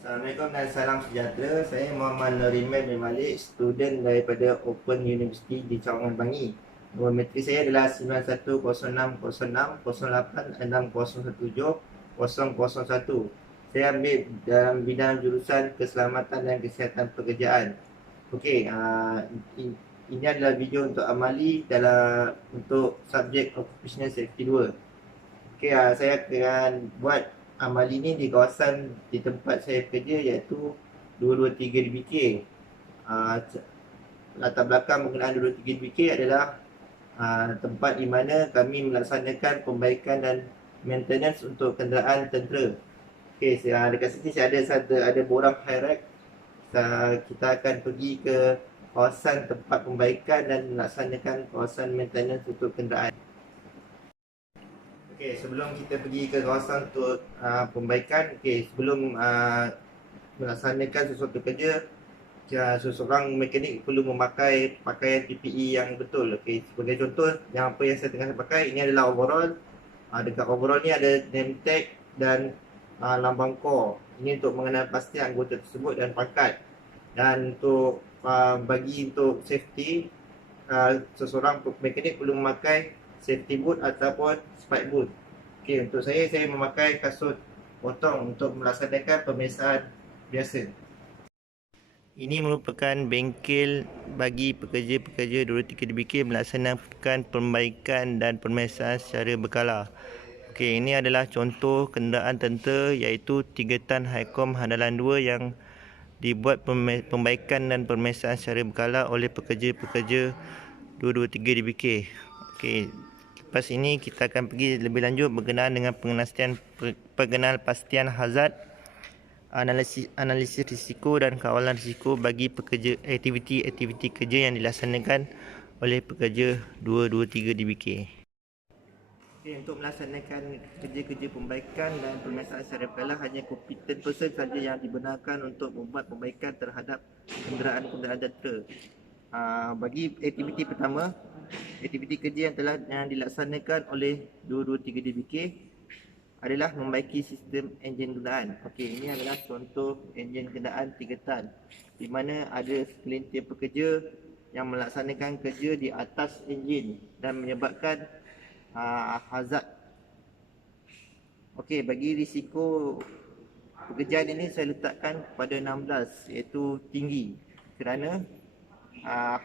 Assalamualaikum dan salam sejahtera. Saya Muhammad Noriman bin Malik, student daripada Open University di Cawangan Bangi. Nombor metrik saya adalah 91060860170001. Saya ambil dalam bidang jurusan keselamatan dan kesihatan pekerjaan. Okey, ini adalah video untuk amali dalam untuk subjek Occupational Safety 2. Okey, saya akan buat amal ini di kawasan di tempat saya kerja iaitu 223 DBK. Latar belakang penggunaan 223 DBK adalah tempat di mana kami melaksanakan pembaikan dan maintenance untuk kenderaan tentera. Okey, dekat sini saya ada borang high rack. Kita akan pergi ke kawasan tempat pembaikan dan melaksanakan kawasan maintenance untuk kenderaan. Okey, sebelum kita pergi ke kawasan untuk pembaikan, sebelum melaksanakan sesuatu kerja, seseorang mekanik perlu memakai pakaian PPE yang betul. Okey, sebagai contoh, yang apa yang saya tengah pakai ini adalah overall. Dekat overall ni ada name tag dan lambang core. Ini untuk mengenal pasti anggota tersebut dan pangkat. Dan untuk bagi untuk safety, seseorang mekanik perlu memakai safety boot ataupun spike boot. Okey, untuk saya memakai kasut potong untuk melaksanakan pemeriksaan biasa. Ini merupakan bengkel bagi pekerja-pekerja 23DBK melaksanakan perbaikan dan pemeriksaan secara berkala. Okey, ini adalah contoh kenderaan tentera iaitu 3 tan Highcom Handalan 2 yang dibuat pembaikan dan pemeriksaan secara berkala oleh pekerja-pekerja 223DBK. Okey, lepas ini kita akan pergi lebih lanjut berkenaan dengan pengenalpastian hazard, analisis risiko dan kawalan risiko bagi pekerja, aktiviti kerja yang dilaksanakan oleh pekerja 223DBK. Okay, untuk melaksanakan kerja-kerja pembaikan dan pemeriksaan secara berkala, hanya competent person saja yang dibenarkan untuk membuat pembaikan terhadap kenderaan-kenderaan tentera. Bagi aktiviti pertama, aktiviti kerja yang dilaksanakan oleh 223DBK adalah membaiki sistem enjin kenderaan. Okey, ini adalah contoh enjin kenderaan 3 tan di mana ada sekelintir pekerja yang melaksanakan kerja di atas enjin dan menyebabkan hazard. Okey, bagi risiko pekerjaan ini saya letakkan pada 16 iaitu tinggi kerana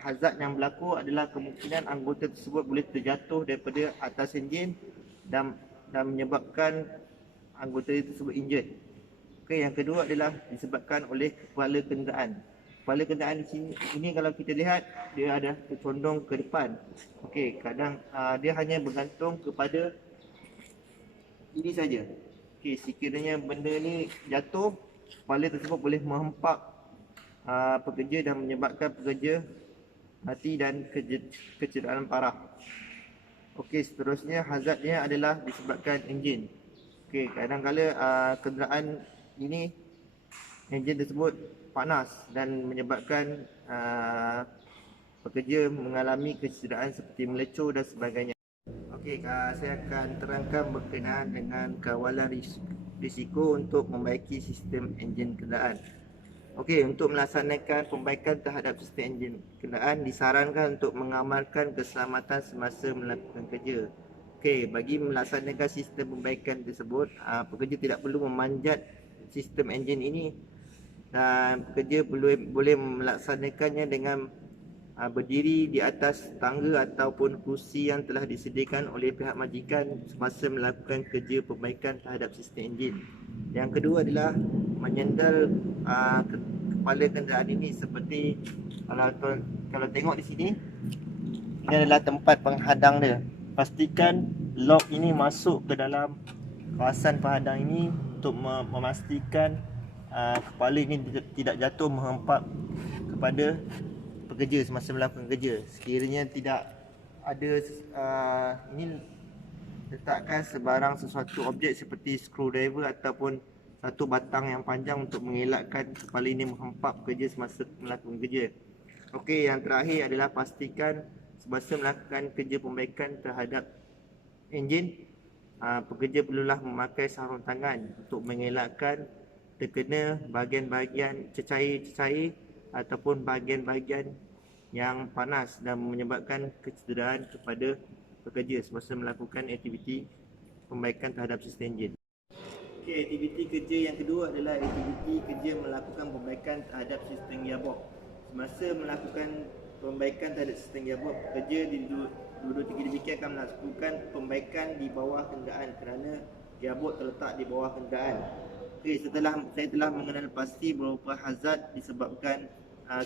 hazard yang berlaku adalah kemungkinan anggota tersebut boleh terjatuh daripada atas enjin dan menyebabkan anggota tersebut injured. Okey, yang kedua adalah disebabkan oleh kepala kenderaan. Kepala kenderaan di sini ini kalau kita lihat dia ada tercondong ke depan. Okey, kadang dia hanya bergantung kepada ini saja. Okey, sekiranya benda ni jatuh, kepala tersebut boleh menghempak pekerja dan menyebabkan pekerja mati dan kecederaan parah. Okey, seterusnya hazardnya adalah disebabkan enjin. Okey, kadang-kala kenderaan ini enjin tersebut panas dan menyebabkan pekerja mengalami kecederaan seperti melecur dan sebagainya. Okey, saya akan terangkan berkenaan dengan kawalan risiko untuk membaiki sistem enjin kenderaan. Okey, untuk melaksanakan pembaikan terhadap sistem enjin kenderaan disarankan untuk mengamalkan keselamatan semasa melakukan kerja. Okey, bagi melaksanakan sistem pembaikan tersebut, pekerja tidak perlu memanjat sistem enjin ini dan pekerja boleh melaksanakannya dengan berdiri di atas tangga ataupun kursi yang telah disediakan oleh pihak majikan semasa melakukan kerja perbaikan terhadap sistem enjin. Yang kedua adalah menyendal kepala kenderaan ini seperti kalau tengok di sini, ini adalah tempat penghadang dia. Pastikan lock ini masuk ke dalam kawasan penghadang ini untuk memastikan kepala ini tidak jatuh menghempak kepada pekerja semasa melakukan kerja. Sekiranya tidak ada ini letakkan sebarang sesuatu objek seperti screwdriver ataupun satu batang yang panjang untuk mengelakkan kepala ini menghempak pekerja semasa melakukan kerja. Okey, yang terakhir adalah pastikan semasa melakukan kerja pembaikan terhadap enjin, pekerja perlulah memakai sarung tangan untuk mengelakkan terkena bahagian-bahagian cecair-cecair ataupun bahagian-bahagian yang panas dan menyebabkan kecederaan kepada pekerja semasa melakukan aktiviti pembaikan terhadap sistem enjin. Okey, aktiviti kerja yang kedua adalah aktiviti kerja melakukan pembaikan terhadap sistem gearbox. Semasa melakukan pembaikan terhadap sistem gearbox, pekerja di 223 DBK akan melakukan pembaikan di bawah kenderaan kerana gearbox terletak di bawah kenderaan. Okey, setelah saya telah mengenal pasti beberapa hazard disebabkan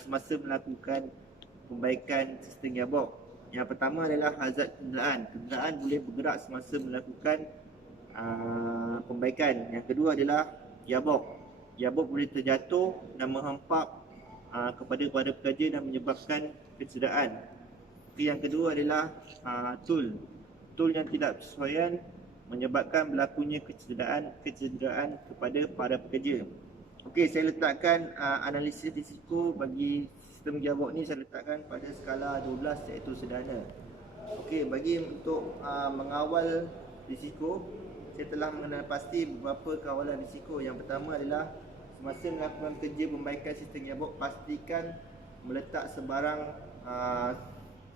semasa melakukan pembaikan sistem gearbox. Yang pertama adalah hazard kenderaan. Kenderaan boleh bergerak semasa melakukan pembaikan. Yang kedua adalah gearbox. Gearbox boleh terjatuh dan menghempap kepada pekerja dan menyebabkan kecederaan. Yang kedua adalah tool. Tool yang tidak bersesuaian menyebabkan berlakunya kecederaan kepada para pekerja. Okey, saya letakkan analisis risiko bagi sistem gearbox ni, saya letakkan pada skala 12 iaitu sederhana. Okey, bagi untuk mengawal risiko, saya telah mengenal pasti beberapa kawalan risiko. Yang pertama adalah semasa melakukan kerja pembaikan sistem gearbox, pastikan meletak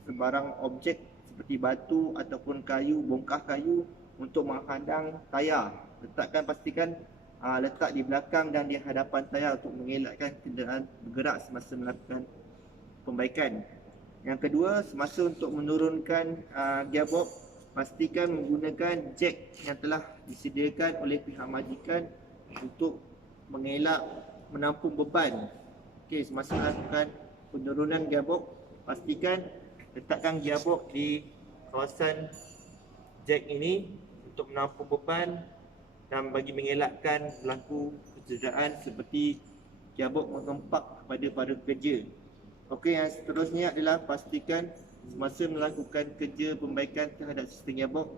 sebarang objek seperti batu ataupun kayu, bongkah kayu untuk menghadang tayar. Pastikan letak di belakang dan di hadapan tayar untuk mengelakkan kenderaan bergerak semasa melakukan pembaikan. Yang kedua, semasa untuk menurunkan gearbox, pastikan menggunakan jack yang telah disediakan oleh pihak majikan untuk mengelak menampung beban. Okey, semasa melakukan penurunan gearbox, pastikan letakkan gearbox di kawasan jack ini untuk menampung beban dan bagi mengelakkan berlaku kecederaan seperti gearbox mengempak kepada para pekerja. Okey, yang seterusnya adalah pastikan semasa melakukan kerja pembaikan terhadap sistem gearbox,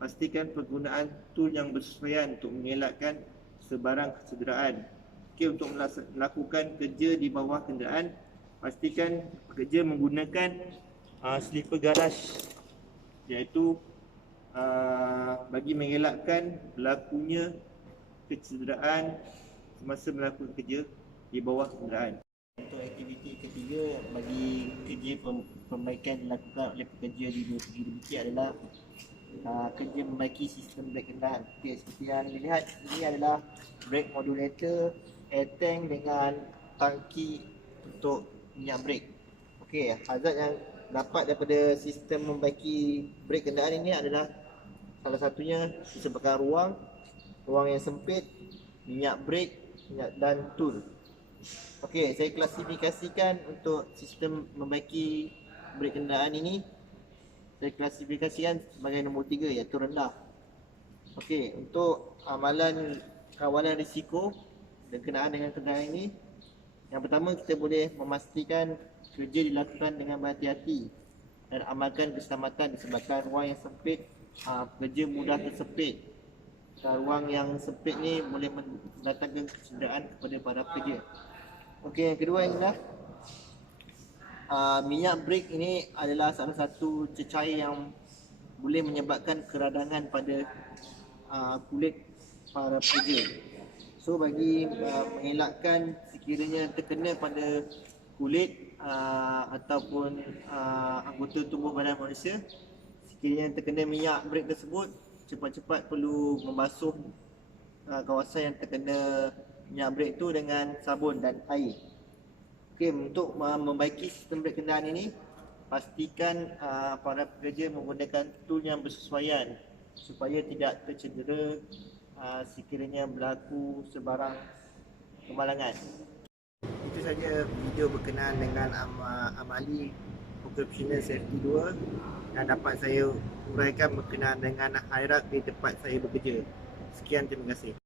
pastikan penggunaan tool yang bersesuaian untuk mengelakkan sebarang kecederaan. Okey, untuk melakukan kerja di bawah kenderaan, pastikan pekerja menggunakan slipper garage, iaitu bagi mengelakkan berlakunya kecederaan semasa melakukan kerja di bawah kenderaan. Untuk aktiviti ketiga bagi kerja pembaikan dilakukan oleh pekerja di 23 DBK adalah kerja membaiki sistem brek kenderaan. Okay, seperti yang dilihat, ini adalah brake modulator, air tank dengan tangki untuk minyak brek. Okey, hazard yang dapat daripada sistem membaiki brek kenderaan ini adalah salah satunya disebabkan ruang yang sempit, minyak brek dan tool. Okey, saya klasifikasikan untuk sistem membaiki brek kenderaan ini, saya klasifikasikan sebagai nombor 3 iaitu rendah. Okey, untuk amalan kawalan risiko berkenaan dengan kenderaan ini, yang pertama kita boleh memastikan kerja dilakukan dengan berhati-hati dan amalkan keselamatan disebabkan ruang yang sempit, pekerja mudah tersepit. Ruang yang sempit ni boleh mendatangkan kecederaan kepada para pekerja. Okey, yang kedua adalah minyak brek ini adalah salah satu cecair yang boleh menyebabkan keradangan pada kulit para pekerja. So bagi mengelakkan sekiranya terkena pada kulit ataupun anggota tubuh badan manusia, sekiranya terkena minyak brek tersebut, cepat-cepat perlu membasuh kawasan yang terkena minyak brek itu dengan sabun dan air. Okey, untuk membaiki sistem brek kenderaan ini, pastikan para pekerja menggunakan tool yang bersesuaian supaya tidak tercedera sekiranya berlaku sebarang kemalangan. Itu saja video berkenaan dengan amali Occupational Safety 2 yang dapat saya uraikan berkenaan dengan hierarki di tempat saya bekerja. Sekian, terima kasih.